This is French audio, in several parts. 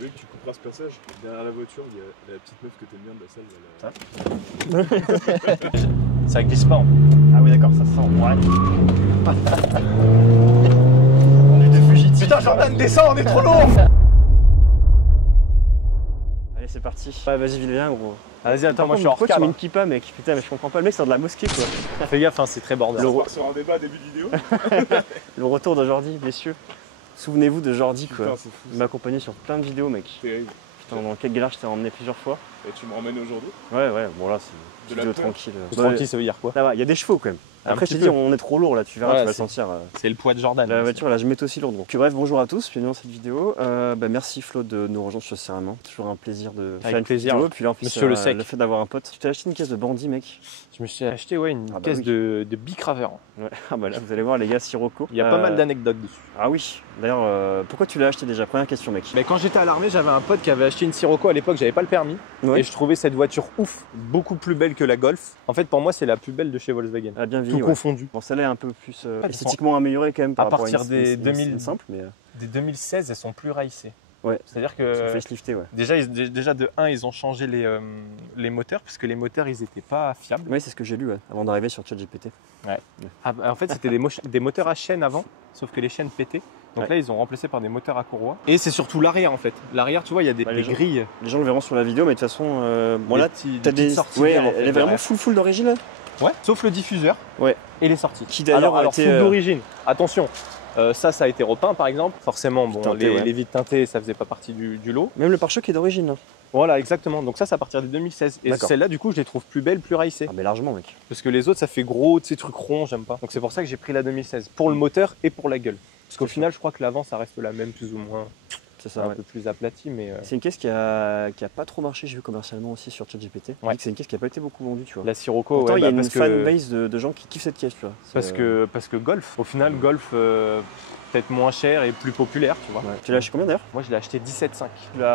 Dès que tu couperas ce passage, derrière la voiture, il y a la petite meuf que t'aimes bien de la salle. Ça ça glisse pas. Ah oui d'accord, ça sent. Ouais. On est des fugitifs. Putain Jordan, descends, on est trop lourd. Allez c'est parti. Ouais vas-y viens gros. Vas-y attends, moi je suis en Pourquoi tu retard. mets une kippa mec? Putain mais je comprends pas, le mec sort de la mosquée quoi. Fais gaffe, hein, c'est très bordel. On part sur un débat début de vidéo. Le retour de Jordi, messieurs. Souvenez-vous de Jordi quoi. Putain, c'est fou. Il m'a accompagné sur plein de vidéos mec. Terrible. Putain dans quel galère je t'ai emmené plusieurs fois. Et tu me ramènes aujourd'hui? Ouais bon là c'est De une la vidéo peur. tranquille. Tranquille, ça veut dire quoi? Ça va, il y a des chevaux quand même. Un Après je petit t'ai dit peu. on est trop lourd là, tu verras, Ouais, tu vas le c'est- sentir. C'est le poids de Jordan. La voiture là je mets aussi lourde. Donc bref bonjour à tous, bienvenue dans cette vidéo. Merci Flo de nous rejoindre sur Serment. Toujours un plaisir de faire une plaisir, vidéo. Puis là en plus Monsieur Le Sec. le fait d'avoir un pote. Tu t'es acheté une caisse de bandit mec. Je me suis acheté une Ah bah caisse oui. de Bicraver. Ouais. Ah bah là vous allez voir les gars Sirocco. Il y a pas mal d'anecdotes dessus. Ah oui. D'ailleurs pourquoi tu l'as acheté déjà? Première question mec. Mais quand j'étais à l'armée, j'avais un pote qui avait acheté une Sirocco à l'époque, j'avais pas le permis. Ouais. Et je trouvais cette voiture ouf, beaucoup plus belle que la Golf. En fait, pour moi, c'est la plus belle de chez Volkswagen. Elle a bien Tout vieilli. Ouais. confondu. Bon celle-là est un peu plus elles esthétiquement améliorée quand même par à rapport partir à une, des une 2000. simple mais Des 2016, elles sont plus raissées. ouais. C'est-à-dire Ils sont que faceliftés ouais. déjà de 1, ils ont changé les moteurs, parce que les moteurs, ils étaient pas fiables. Oui c'est ce que j'ai lu ouais, avant d'arriver sur ChatGPT. En fait, c'était des moteurs à chaîne avant, sauf que les chaînes pétaient. Donc Ouais. là, ils ont remplacé par des moteurs à courroie. Et c'est surtout l'arrière, en fait. L'arrière, tu vois, il y a des Bah, les gens- grilles. Les gens le verront sur la vidéo mais de toute façon bon Des là petits- t'as des petites des sorties ouais d'air, en elle fait, est vraiment derrière. full d'origine là. Ouais, sauf le diffuseur Ouais. et les sorties. Qui d'ailleurs alors a été, full d'origine. Attention, ça a été repeint par exemple. Forcément, bon, Teinté, ouais. les vitres teintées, ça faisait pas partie du lot. Même le pare-choc est d'origine. Hein. Voilà, exactement. Donc ça, c'est à partir de 2016. Et D'accord. celle-là, du coup, je les trouve plus belles, plus raissées. Ah mais largement mec. Parce que les autres, ça fait gros, tu sais, trucs ronds, j'aime pas. Donc c'est pour ça que j'ai pris la 2016. Pour le moteur et pour la gueule. Parce qu'au C'est final, je crois que l'avant, ça reste la même, plus ou moins. C'est ça Un ouais. peu plus aplati, mais C'est une caisse qui a pas trop marché, j'ai vu commercialement aussi sur ChatGPT. On Ouais. dit que c'est une caisse qui a pas été beaucoup vendue, tu vois. la Sirocco, Pourtant, ouais, il y a bah, une parce que- fanbase de gens qui kiffent cette caisse, tu vois. Parce que Golf, au final, Golf, peut-être moins cher et plus populaire, tu vois. Ouais. Tu l'as acheté combien d'ailleurs? Moi, je l'ai acheté 17,5.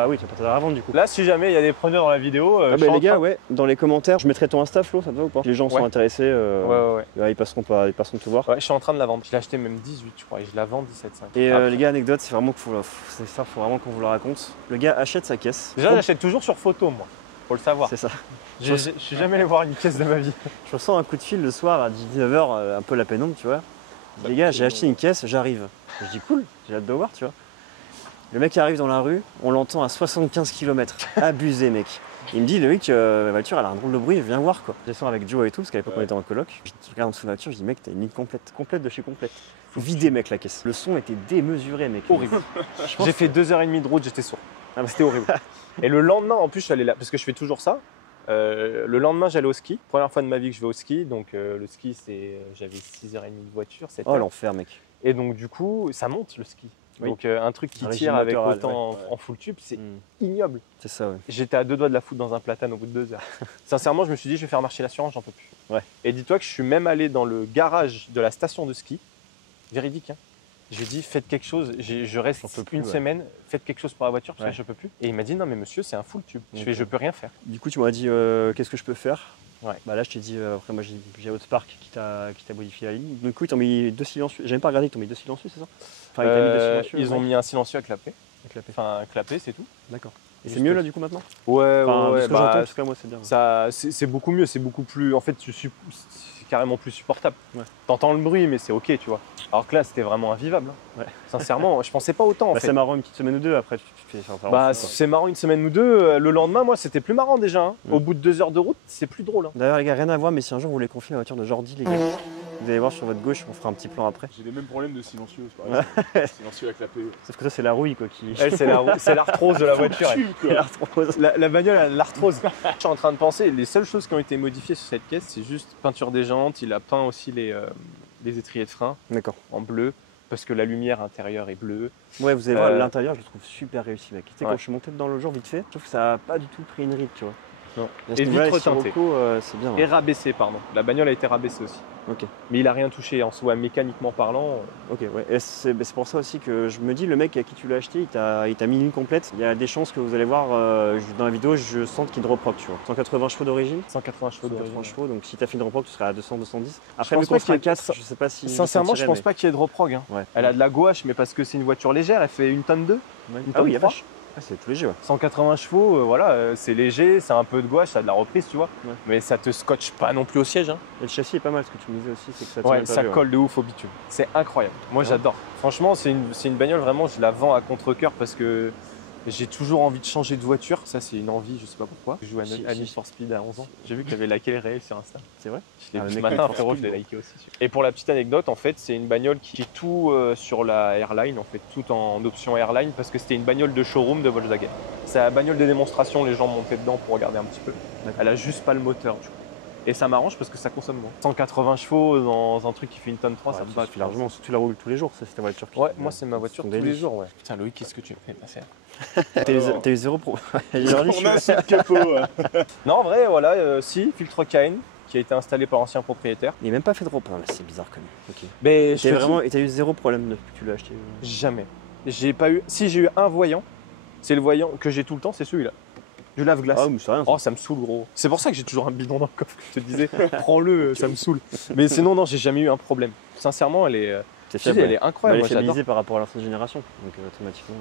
Oui, tu vas pas te la revendre du coup. Là, si jamais il y a des preneurs dans la vidéo, Ah je suis bah en les gars, train- ouais, dans les commentaires, je mettrai ton Insta Flo, ça te va ou pas? Les gens sont Ouais. intéressés, Ouais. ils passeront te voir. Ouais, je suis en train de la vendre. Je l'ai acheté même 18, je crois, et je la vends 17,5. Et Après. les gars, anecdote, c'est vraiment faut vraiment qu'on vous la raconte. Le gars achète sa caisse. Déjà, j'achète toujours sur photo, moi. Faut le savoir. C'est ça. Je suis jamais allé voir une caisse de ma vie. Je reçois un coup de fil le soir à 19h, un peu la pénombre, tu vois. Je dis, les gars, j'ai acheté une caisse, j'arrive. Je dis cool, j'ai hâte de voir, tu vois. Le mec arrive dans la rue, on l'entend à 75 km. Abusé, mec. Il me dit, Loïc, la voiture, elle a un drôle de bruit, viens voir quoi. Je descends avec Joe et tout, parce qu'à l'époque on était en coloc. Je regarde en dessous de la voiture, je dis, mec, t'as une ligne complète de chez complète. Faut vider, mec, la caisse. Le son était démesuré, mec. Horrible. Je pense J'ai fait 2h30 de route, j'étais sourd. Ah, mais c'était horrible. Et le lendemain, en plus, je suis allé là, parce que je fais toujours ça. Le lendemain, j'allais au ski. Première fois de ma vie que je vais au ski. Donc, le ski, j'avais 6h30 de voiture. 7 Oh heures. l'enfer, mec. Et donc, du coup, ça monte le ski. Oui. Donc, un truc qui Un tire régime avec motoral, autant ouais. en full tube, c'est Hmm. ignoble. C'est ça, ouais. J'étais à 2 doigts de la foutre dans un platane au bout de 2 heures. Sincèrement, je me suis dit, je vais faire marcher l'assurance, j'en peux plus. Ouais. Et dis-toi que je suis même allé dans le garage de la station de ski. Véridique, hein. J'ai dit, faites quelque chose. Je reste J'en peux plus, une ouais. semaine, faites quelque chose pour la voiture parce Ouais. que je peux plus. Et il m'a dit, non, mais monsieur, c'est un full tube. Je Donc, fais, je peux rien faire. Du coup, tu m'as dit qu'est-ce que je peux faire. Ouais. Bah là, je t'ai dit, après, moi j'ai Outspark qui t'a modifié la ligne. Du coup, ils t'ont mis 2 silencieux. J'ai même pas regardé, ils t'ont mis 2 silencieux, c'est ça? Enfin, ils t'ont mis 2 silencieux. Ils ont ouais. mis un silencieux à clapet. Avec la paix. Enfin, clapet, c'est tout. D'accord. Et c'est Juste mieux là, du coup, maintenant? Ouais, Enfin, de ce que j'entends, en bah, tout cas, moi, c'est bien. ça, c'est beaucoup mieux, c'est beaucoup plus. En fait, c'est carrément plus supportable. Ouais. T'entends le bruit, mais c'est ok, tu vois. Alors que là, c'était vraiment invivable. Hein. Ouais. Sincèrement, je pensais pas autant en Bah, fait. c'est marrant une petite semaine ou deux, après, tu te fais faire Bah, c'est marrant une semaine ou deux. Le lendemain, moi, c'était plus marrant déjà. Hein. Mm. Au bout de 2 heures de route, c'est plus drôle. Hein. D'ailleurs, les gars, rien à voir, mais si un jour vous voulez confier la voiture de Jordi, les gars, vous allez voir sur votre gauche, on fera un petit plan après. J'ai les mêmes problèmes de silencieux, c'est pareil. Silencieux à clapper. Sauf que ça, c'est la rouille, quoi, qui. Elle, c'est l'arthrose de la voiture. Elle. Elle a trop- La bagnole, elle a l'arthrose. Je suis en train de penser, les seules choses qui ont été modifiées sur cette caisse, c'est juste peinture des jantes. Il a peint aussi les étriers de frein D'accord. en bleu. Parce que la lumière intérieure est bleue. Ouais, vous allez voir, l'intérieur, je le trouve super réussi, mec. Tu sais, Ouais. quand je suis monté dedans le jour, vite fait, je trouve que ça a pas du tout pris une ride, tu vois. Non. À ce Et niveau-là, vitre les teintée. Sirocco, c'est bien. Et Ouais. rabaissé, pardon. La bagnole a été rabaissée aussi. Ok. Mais il a rien touché en soi, mécaniquement parlant. Ok, ouais. Et c'est pour ça aussi que je me dis, le mec à qui tu l'as acheté, il t'a mis une ligne complète. Il y a des chances que vous allez voir dans la vidéo, je sens qu'il drop rock, tu vois. 180 chevaux d'origine. 180 chevaux 180 chevaux, donc si t'as fait une drop rock, tu seras à 200, 210. Après, pense le pas coffre qu'il y ait- 4, je sais pas si. Sincèrement, je pense mais... pas qu'il y ait de reprog. Hein. Ouais. Elle a de la gouache, mais parce que c'est une voiture légère, elle fait 1 tonne 2. Ouais. Une Ah oui, tonne il y a 3. vache. Ah, c'est tout léger, ouais. 180 chevaux, voilà, c'est léger, c'est un peu de gouache, ça a de la reprise, tu vois. Ouais. Mais ça te scotche pas non plus au siège. Hein. Et le châssis est pas mal, ce que tu me disais aussi, c'est que ça tient Ouais, pas ça vieux, colle de ouf au bitume. C'est incroyable. Moi, Ouais. j'adore. Franchement, c'est une bagnole, vraiment, je la vends à contre-cœur parce que j'ai toujours envie de changer de voiture. Ça, c'est une envie, je sais pas pourquoi. Je joue à Need for Speed à 11 ans. J'ai vu que tu avais liké les réels sur Insta. C'est vrai? Je l'ai Ah, vu le ce mec matin, Need for frérot, je Speed, l'ai liké aussi. Et pour la petite anecdote, en fait, c'est une bagnole qui est tout sur la Airline, en fait, tout en option Airline parce que c'était une bagnole de showroom de Volkswagen. C'est la bagnole de démonstration, les gens montaient dedans pour regarder un petit peu. Elle a juste pas le moteur, du coup. Et ça m'arrange parce que ça consomme moins. 180 chevaux dans un truc qui fait une tonne 3, ça me ça suffit largement. Tu la roules tous les jours, ça, c'est ta voiture. Ouais, moi c'est ma voiture ton tous les délice. jours, ouais. Putain Loïc, qu'est-ce que tu fais passer? T'as eu zéro pro. Aujourd'hui, On a sous le capot. Non, en vrai, voilà, si, filtre Caen qui a été installé par l'ancien propriétaire. Il n'est même pas fait de repos, là, c'est bizarre quand même. Ok. Mais Et t'as eu zéro problème depuis que tu l'as acheté. jamais. J'ai pas eu. Si j'ai eu un voyant, c'est le voyant que j'ai tout le temps, c'est celui-là. Du lave-glace. Ah, mais c'est rien. Oh, ça me saoule, gros. C'est pour ça que j'ai toujours un bidon dans le coffre. Je te disais, prends-le, ça me saoule. Mais sinon, non, j'ai jamais eu un problème. Sincèrement, elle est, C'est je te dis, fiable. elle est incroyable. Elle Moi, est j'adore. fiabilisée par rapport à l'ancienne génération. Donc automatiquement.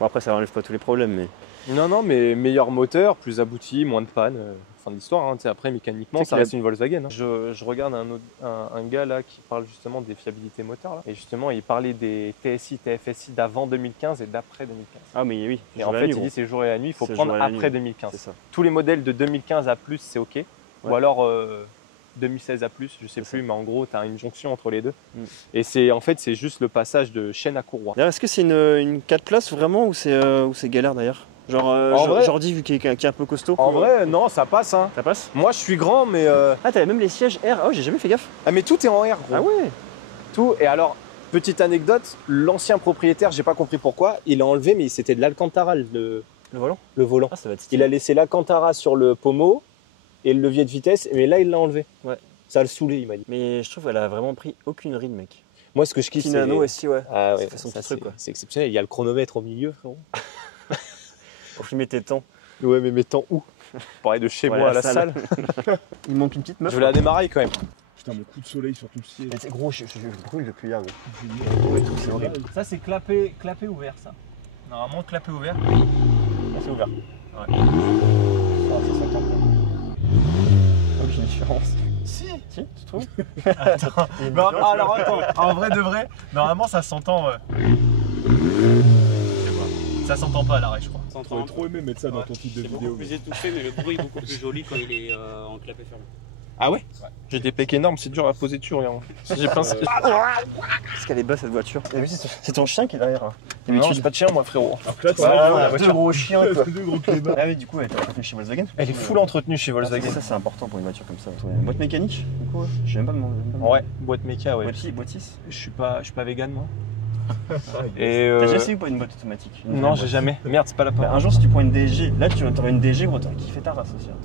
Bon, après, ça enlève pas tous les problèmes, mais. Non, non, mais meilleur moteur, plus abouti, moins de panne. Fin de l'histoire. Hein. Tu sais, après, mécaniquement, Tu sais ça qu'il reste une Volkswagen. Hein. Je regarde un gars là qui parle justement des fiabilités moteurs. Là. Et justement, il parlait des TSI, TFSI d'avant 2015 et d'après 2015. Ah, mais oui. Et en fait, il dit c'est jour et la nuit, il faut C'est prendre jour et la après nuit. 2015. C'est ça. Tous les modèles de 2015 à plus, c'est OK. Ou Ouais. alors 2016 à plus, je sais C'est plus, mais en gros, tu as une jonction entre les deux. Mm. Et c'est en fait, c'est juste le passage de chaîne à courroie. D'ailleurs, est-ce que c'est une 4 places vraiment ou c'est galère d'ailleurs? Genre, En vrai- Jordi, vu qu'il est un peu costaud. En vrai, non, ça passe. Hein. Ça passe? Moi, je suis grand, mais Ah, t'avais même les sièges R. Ah ouais, j'ai jamais fait gaffe. ah, mais tout est en R, gros. Ah ouais? Tout. Et alors, petite anecdote, l'ancien propriétaire, j'ai pas compris pourquoi, il a enlevé, mais c'était de l'Alcantara, Le volant? le volant. Ah, ça va être Il stylé. a laissé l'Alcantara sur le pommeau et le levier de vitesse, mais là, il l'a enlevé. Ouais. Ça le saoulé, il m'a dit. Mais je trouve qu'elle a vraiment pris aucune ride, mec. Moi, ce que je kiffe, Petit c'est... nano aussi, ouais. Ah ouais, Ça fait son ça, petit truc, quoi. c'est exceptionnel. Il y a le chronomètre au milieu, frérot. Pour filmer tes temps. Ouais, mais mettons où? Pareil de chez Pour moi à aller la à la salle. Il manque une petite meuf. Je vais la démarrer quand même. Putain, mon coup de soleil sur tout le ciel. Mais gros, je brûle depuis hier, gros. C'est horrible. Ça, c'est clapé ouvert, ça. Normalement, clapé ouvert. Ah, c'est ouvert. Ouais. Ça s'entend pas. Aucune différence. Si. Si, tu trouves? Attends. Il y a une Non, différence, alors attends. En vrai de vrai, normalement, ça s'entend. Ça s'entend pas à l'arrêt, je crois. J'aurais trop aimé mettre ça dans Ouais. ton titre de C'est beaucoup vidéo. plus étouffé, mais le bruit est beaucoup plus joli quand il est en clapet fermé. Ah ouais, j'ai des pecs énormes, c'est dur à poser dessus, regarde. J'ai plein de... Qu'est-ce qu'elle est basse cette voiture? C'est ton chien qui est derrière. Non, j'ai pas de chien, moi, frérot. Alors que là, Ah, deux gros chiens, quoi. deux gros clébards. Ah oui, du coup, elle était chez Volkswagen. Elle est full entretenue chez Volkswagen. Ça, c'est important pour une voiture comme ça. Boîte mécanique, du coup, ouais. Je sais même pas demander. Ouais, boîte méca, ouais. Boîtisse. Je suis pas vegan, moi. Et T'as déjà essayé ou pas une boîte automatique? Une non, vraie j'ai boîte. jamais. Merde, c'est pas la Bah, part. un jour, si tu prends une DG, là, tu aurais une DG, gros, t'aurais kiffé ta race aussi. hein.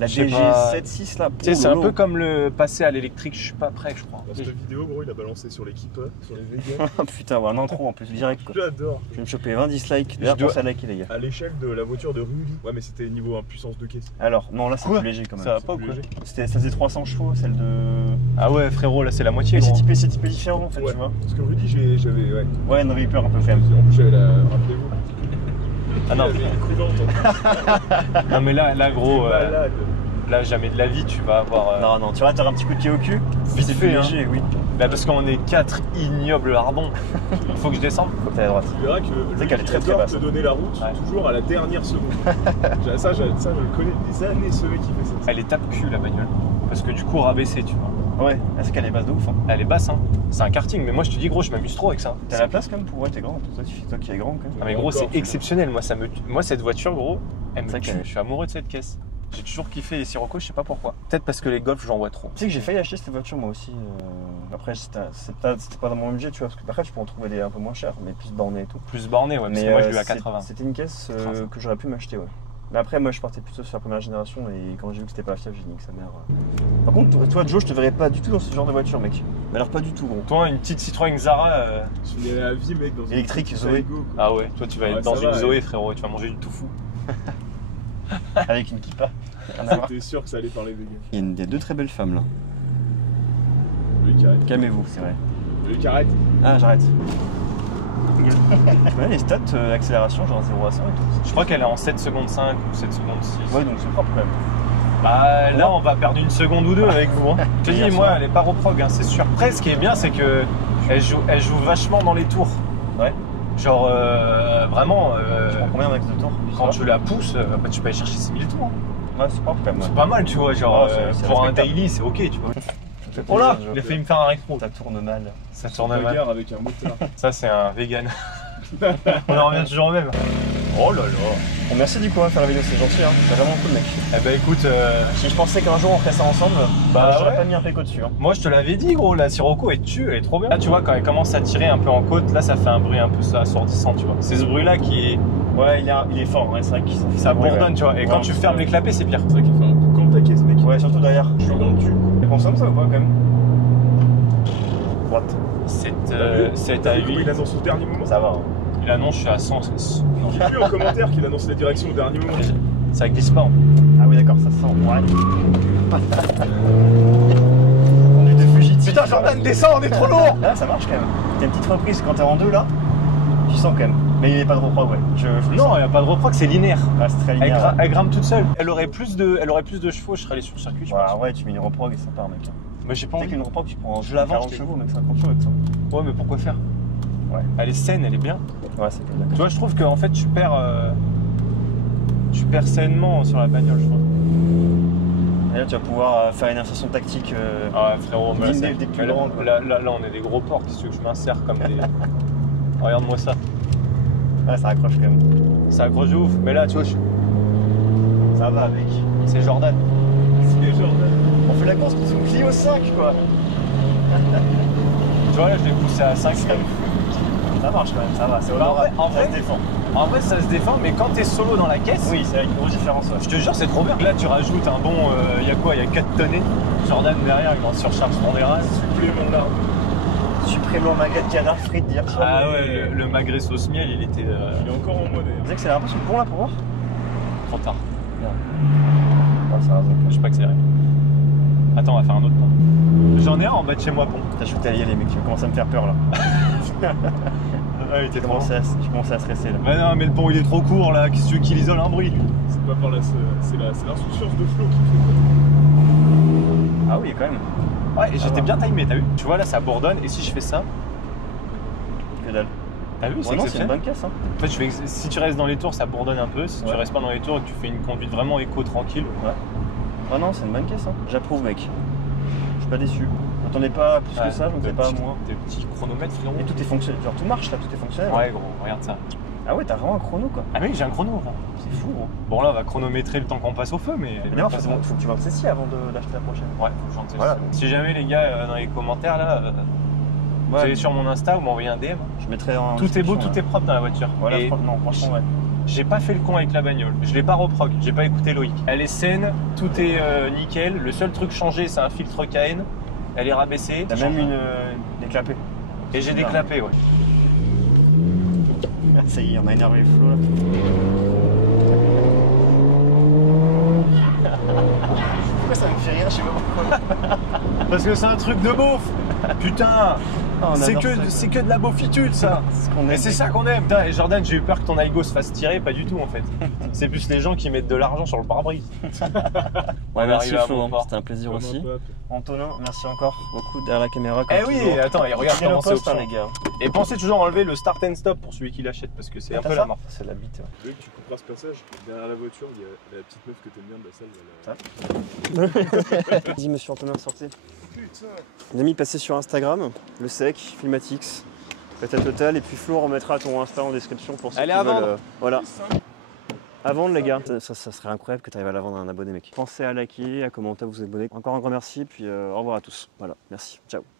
La Je sais DG pas. 7.6 là. Tu sais, c'est un oh, peu comme le passer à l'électrique, je suis pas prêt, je crois. Dans cette vidéo, gros, il a balancé sur l'équipe, sur les vegans. oh, putain, ouais, un intro en plus, direct quoi. J'adore. Je vais me choper 20 dislikes. D'ailleurs, dois- pense à liker, les gars. À l'échelle de la voiture de Rulli. Ouais, mais c'était niveau puissance de caisse. Alors, non, là, c'est Quoi plus léger quand même. Ça va pas ou plus quoi? léger. Ça faisait 300 chevaux, celle de. Ah ouais, frérot, là c'est la moitié. Mais gros. c'est typé différent en fait, Ouais. tu vois. Parce que Rudy, j'avais. Ouais. Ouais, une Reaper un peu quand même. En plus, j'avais la. Rappelez-vous. Ah non, Il avait une coulante. non mais là gros, Malade. là jamais de la vie tu vas avoir. Non, non, tu vois, t'as un petit coup de pied au cul. Vite C'est fait, plus hein. léger, oui. Bah parce qu'on est 4 ignobles lardons. Il faut que je descende. Faut que t'ailles à droite. Tu verras que sais qu'elle est très, très adore basse. te donner la route Ouais. toujours à la dernière seconde. ça, je le connais des années, ce mec qui fait ça. Elle est tape-cul la bagnole. Parce que du coup rabaissé tu vois. Ouais, c'est qu'elle est basse de ouf. Hein. Elle est basse hein. C'est un karting mais moi je te dis gros je m'amuse trop avec ça. T'as la place quand même pour. Ouais, t'es grand. Toi qui es grand quand même. Ah mais gros Encore, c'est exceptionnel. Moi cette voiture gros, elle me C'est vrai tue. qu'elle est- Je suis amoureux de cette caisse. J'ai toujours kiffé les Sirocco, je sais pas pourquoi. Peut-être parce que les Golf j'en vois trop. Tu sais que j'ai failli acheter cette voiture moi aussi. Après, c'était pas dans mon budget, tu vois. Parce que après, tu peux en trouver des un peu moins chers, mais plus bornés et tout. Plus borné ouais, parce que moi je l'ai eu à 80. C'était une caisse Trace. que j'aurais pu m'acheter, ouais. Mais après, moi, je partais plutôt sur la première génération et quand j'ai vu que c'était pas fiable, j'ai dit que sa mère. Par contre, toi, Joe, je te verrais pas du tout dans ce genre de voiture, mec. Mais alors, pas du tout, gros. Toi une petite Citroën Xara. Je suis allé à la vie, mec, dans une Électrique, petite Zoé. Twingo, quoi. Ah ouais, toi tu vas Ouais, être dans ça une va, Zoé frérot, tu vas manger du tofu. Avec une kippa. Rien à voir. T'es sûr que ça allait parler des gars. Il y a deux très belles femmes là. Lui qui arrête. Calmez-vous, c'est vrai. Lui qui arrête. Ah, j'arrête. Ouais, les stats, accélération, genre 0 à 100 et tout. Je crois qu'elle est en 7 secondes 5 ou 7 secondes 6. Ouais, donc c'est propre quand même. Bah là, on va perdre une seconde ou deux avec vous. Hein. Je te dis, moi, elle est pas reprog, hein, c'est sûr. Après, ce qui est bien, c'est que elle joue vachement dans les tours. Ouais. Genre, vraiment, Tu prends combien max de tours? quand tu la pousses, bah, tu peux aller chercher 6000 tours. Hein. Ouais, c'est propre quand même. C'est pas mal, tu vois. Genre, c'est pour un respectable. daily, c'est ok, tu vois. Ça fait Oh là, plaisir, il a failli me faire un rétro. Ça tourne mal. Ça tourne mal. Bagarre avec un moteur. Ça, c'est un vegan. On en revient toujours au même. Oh là là. Bon, merci du coup, faire la vidéo, c'est gentil, hein. C'est vraiment cool, mec. Eh bah écoute, Si je pensais qu'un jour on ferait ça ensemble, Bah j'aurais ouais. pas mis un péco dessus. Hein. moi je te l'avais dit gros, la Sirocco elle tue, elle est trop bien. Là tu vois quand elle commence à tirer un peu en côte, là ça fait un bruit un peu assourdissant tu vois. C'est ce bruit là qui Ouais, il est fort, ouais, c'est vrai qu'il ça bourdonne tu vois. Et Ouais, quand tu fermes les clapets c'est pire. C'est vrai qu'il fait un coup comme taquet ce mec. Ouais, surtout derrière. Je suis dans le cul. Il consomme ça ou pas quand même? Droite. 7 à 8. Il annonce au dernier moment. Ça va. Hein. Il annonce je suis à 100. J'ai vu en commentaire qu'il annonce la direction au dernier moment. Ça glisse pas. Hein. Ah oui, d'accord, ça sent. Ouais. Conduite de fugitif. Putain Jordan descend, on est trop lourd. Là, ça marche quand même. T'as une petite reprise quand t'es en deux là. Tu sens quand même. Mais il n'y a pas de reprog, ouais. Je le Non, sens. il n'y a pas de reproc, c'est linéaire. Ouais, c'est très linéaire. Elle grimpe toute seule. Elle aurait plus de chevaux, je serais allé sur le circuit je pense. Ouais, tu mets une reprog et ça part, mec. Mais j'ai pas T'as envie. qu'une reprog, tu prends Je l'avance, 40 je chevaux, mec, 50 chevaux avec ça. Ouais mais pourquoi faire? Ouais. Elle est saine, elle est bien. Ouais, c'est cool, d'accord. Tu vois, je trouve qu'en fait, tu perds sainement sur la bagnole, je trouve. Et là, tu vas pouvoir faire une insertion tactique. Ah ouais, frérot, mais là, Digne c'est- des plus mais là, grands, quoi. là, on est des gros porcs, qu'est-ce que je m'insère comme des... Regarde-moi ça. Ouais, ça accroche quand même. Ça accroche de ouf, mais là, tu vois, Ça va, mec. c'est Jordan. C'est Jordan. On fait la course pour son Clio 5, quoi. Tu vois, là, je l'ai poussé à 5 Ça marche quand même, ça va. C'est Bah, honorable. en vrai- Ça se défend. En vrai, ça se défend, mais quand t'es solo dans la caisse, Oui, c'est une grosse différence. Ouais. je te jure, c'est trop bien. Là, tu rajoutes un bon... Il y a quoi? Il y a 4 tonnées. Jordan derrière, il en surcharge son déraille. Supplément d'armes. Supplément magret de canard frites d'hier soir. Ah ouais, le magret sauce miel, il était Il est encore en moi d'ailleurs. Vous accélérez un peu sur le pont là pour voir? trop tard. Ouais, ça va. Je sais pas accélérer. Attends, on va faire un autre pont. J'en ai un en bas de chez moi, pont. T'as je que t'allais y aller, mec. Tu commences à me faire peur là. Ah, il était Je commençais à stresser là. Bah non, mais le pont il est trop court là, qu'est-ce que tu veux qu'il isole un bruit lui? C'est pas par la. C'est l'insouciance de Flo qui fait Ah oui, quand même. Ouais, et j'étais va. bien timé, t'as vu? Tu vois là ça bourdonne et si je fais ça, Que dalle. t'as vu? C'est Ouais, non, c'est une exceptionnel. bonne caisse. Hein. En fait, si tu restes dans les tours, ça bourdonne un peu. Si tu Ouais. restes pas dans les tours et que tu fais une conduite vraiment éco tranquille. Ah non, c'est une bonne caisse. Hein. J'approuve, mec. Je suis pas déçu. M'attendais pas plus que ça, je ne sais pas moins. Des petits chronomètres, frérot. Et tout est fonctionnel. Genre tout marche là, tout est fonctionnel. Ouais, gros, regarde ça. Ah ouais, t'as vraiment un chrono quoi. Ah mec, j'ai un chrono, gros. C'est fou, gros. Bon, là, on va chronométrer le temps qu'on passe au feu, mais. Mais non, faut que tu vends le ceci avant de l'acheter la prochaine. Ouais, faut que j'en teste. Voilà. Si jamais les gars, dans les commentaires là, vous allez sur mon Insta ou m'envoyez un DM. Je mettrai en. Tout est beau, description, tout est propre dans la voiture. Voilà, Et non, franchement, ouais. j'ai pas fait le con avec la bagnole. Je l'ai pas reprog, j'ai pas écouté Loïc. Elle est saine, tout est nickel. Le seul truc changé, c'est un filtre KN. Elle est rabaissée. T'as même des clapets. Et j'ai des clapets, ouais. Ça y est, on a énervé le Flo là. Pourquoi ça me fait rire, je sais pas pourquoi. Parce que c'est un truc de beauf. Putain, Ah, on c'est adore que, ça, c'est que de la beaufitude ça. C'est ce qu'on Et aime. c'est ça qu'on aime. Putain, et Jordan, j'ai eu peur que ton Aigo se fasse tirer, pas du tout en fait. C'est plus les gens qui mettent de l'argent sur le pare-brise. Ouais, merci arrivé à Flo, bon hein. port. C'était un plaisir Comme aussi. un peuple. Antonin, merci encore beaucoup derrière la caméra. Eh oui, attends, et regarde comment c'est option, option. les gars. Et pensez toujours à enlever le start and stop pour celui qui l'achète parce que c'est un peu la marque. C'est la bite. Tu veux que tu couperas ce passage? Derrière la voiture, il y a la petite meuf que t'aimes bien de la salle. Vas-y, monsieur Antonin, sortez. Putain. On a mis passer sur Instagram, le sec, Filmatix, peut-être total, et puis Flo on remettra ton Insta en description pour ceux Elle qui est à veulent. vendre. Voilà. À vendre les gars. Ça serait incroyable que tu arrives à la vendre à un abonné mec. Pensez à liker, à commenter, à vous abonner. Encore un grand merci, puis au revoir à tous. Voilà, merci. Ciao.